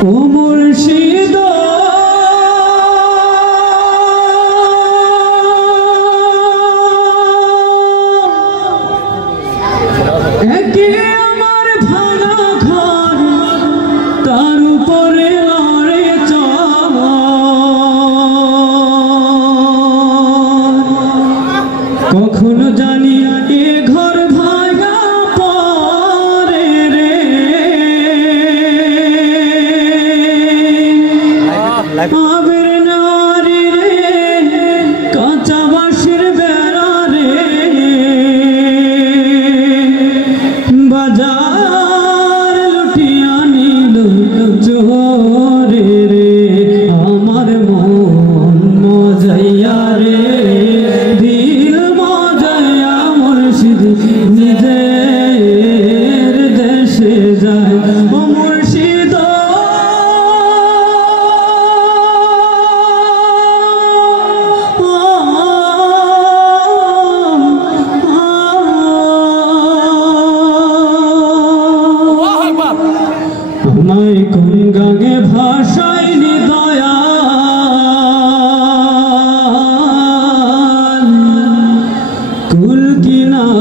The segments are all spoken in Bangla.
ও মুর্শিদ একে আমার ভাঙা ঘর তার উপরে লড়ে কখনো জানি এ ঘর ভাঙা পরে রে আবের নারী রে কাঁচা বাঁশের বেড়া রে বাজার লুটিয়া নিল চোরে রে আমার মন মজাইয়া রে দিল মজাইয়া মুর্শিদ নিজের দেশে যায় ও মুর্শিদ আমায় কোন গাঙে ভাষাইনি দয়াল কুল কিনারা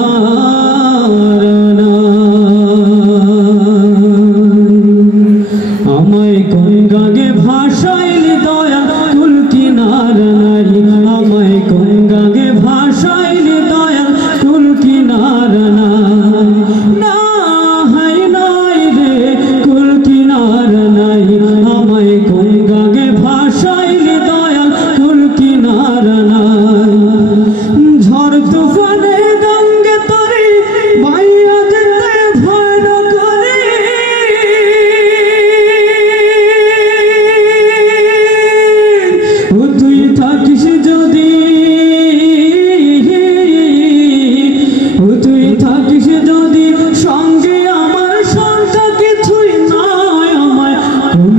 আমায় কোন গাঙে ভাষাইনি দয়াল কুল কিনারা নাই আমায় কোন গাঙে ভাষাইনি দয়াল কুল কিনারা নাই আমায় কোন গাগে ভাষাইলে দয়াল কুল কিনারা নাই ঝড় তুফানে গঙ্গে তরি বাইয়া যেতে ভয় না করে ও তুই থাকিস যদি ও তুই থাকিস যদি সঙ্গে আমার সঙ্গে কিছুই নাই আমায় কোন